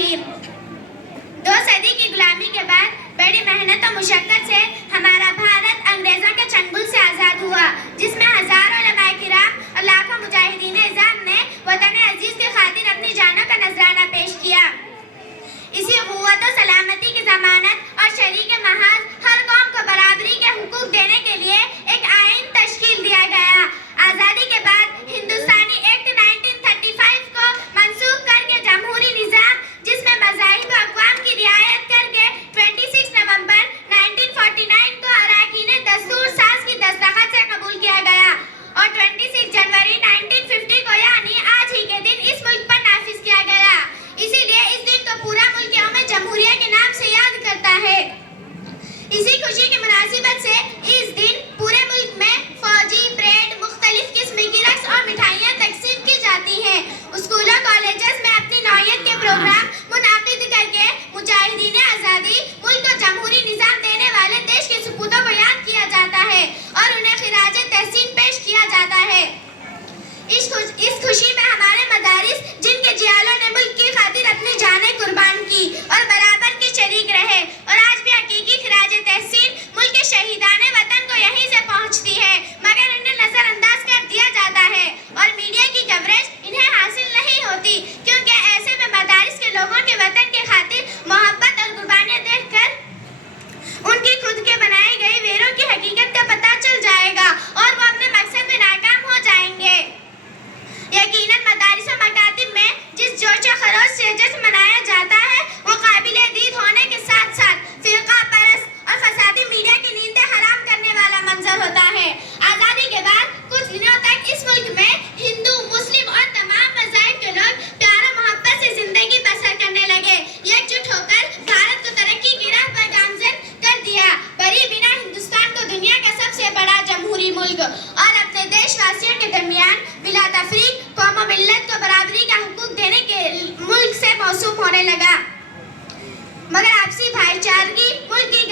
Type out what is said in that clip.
रही। 2 सदी की गुलामी के बाद बड़ी मेहनत और मुशक्कत से हमारा भारत अंग्रेजों के चंगुल से आज़ाद हुआ, जिसमें हज़ारों उलमाए किराम और लाखों मुजाहिदीन इज़ाम ने वतन अजीज़ की खातिर अपनी जानों का नजराना पेश किया। इसी क़ुव्वत और सलामती की ज़मानत और शरीक महाज हर कौम को बराबरी के हुकूक देने के लिए एक आईन तश्कील दिया गया। आज़ादी के बाद हिंदुस्तानी एक्ट 1935 को मंसूख करके जमहूरी निज़ाम, जिसमें मज़ाहिब व अक़वाम की रियायत करके 26 नवंबर 1949 को अरकान दस्तूर साज़ की दस्तखत से कबूल किया गया और 26 जनवरी 1950 को यानी आज ही के दिन इस मुल्क पर नाफिज किया गया। इसीलिए इस दिन को पूरा मुल्क यौम जमहूरिया के नाम से याद करता है। इसी खुशी की मुनासिबत से इस दिन पूरे मुल्क में फौजी परेड, मुख्तलिफ किस्म की रक्स और मिठाइयाँ तकसीम की जाती हैं। स्कूलों कॉलेजेस में अपनी नौयत के प्रोग्राम मुनाकिद करके मुजाहिदीन आज़ादी, मुल्क को जमहूरी निज़ाम देने वाले देश के सपूतों को याद किया जाता है और उन्हें खिराज तहसीन पेश किया जाता है। इस खुशी में हमारे मदारिस, जिनके जियालों ने मुल्क की खातिर अपनी जानें कुर्बान की और बराबर के शरीक रहे, और आज भी हकीकी खिराज तहसीन मुल्क के शहीदाने वतन को यहीं से पहुंचती है, मगर इन्हें नजरअंदाज कर दिया जाता है और मीडिया की कवरेज इन्हें हासिल नहीं होती, क्योंकि ऐसे में मदारिस के लोगों के वतन के खातिर मोहब्बत और कुर्बानियां देखकर उनकी खुद के बनाई गई वेरों की हकीकत का पता चल जाएगा और वो अपने मकसद में नाकाम हो जाएंगे। यकीनन मदारिस और मकातिब में जिस जोश और खरोश से जश्न मनाया जाता है, वो काबिले दीद होने के साथ साथ फिरका परस्त और फसादी मीडिया की नींदें हराम करने वाला मंजर होता है। आज़ादी के बाद कुछ दिनों तक इस मुल्क में हिंदू, मुस्लिम और तमाम मज़ाहिब के लोग प्यार और मोहब्बत से जिंदगी बसर करने लगे। एकजुट होकर भारत को तरक्की की राह पर गामजन कर दिया। बरी बिना हिंदुस्तान को दुनिया का सबसे बड़ा जमहूरी मुल्क और अपने देशवासियों के दरमियान बिला तफरीक कौम और मिल्लत को बराबरी का हुकूक देने के मुल्क से मौसूम होने लगा, मगर आपसी भाईचारगी मुल्क की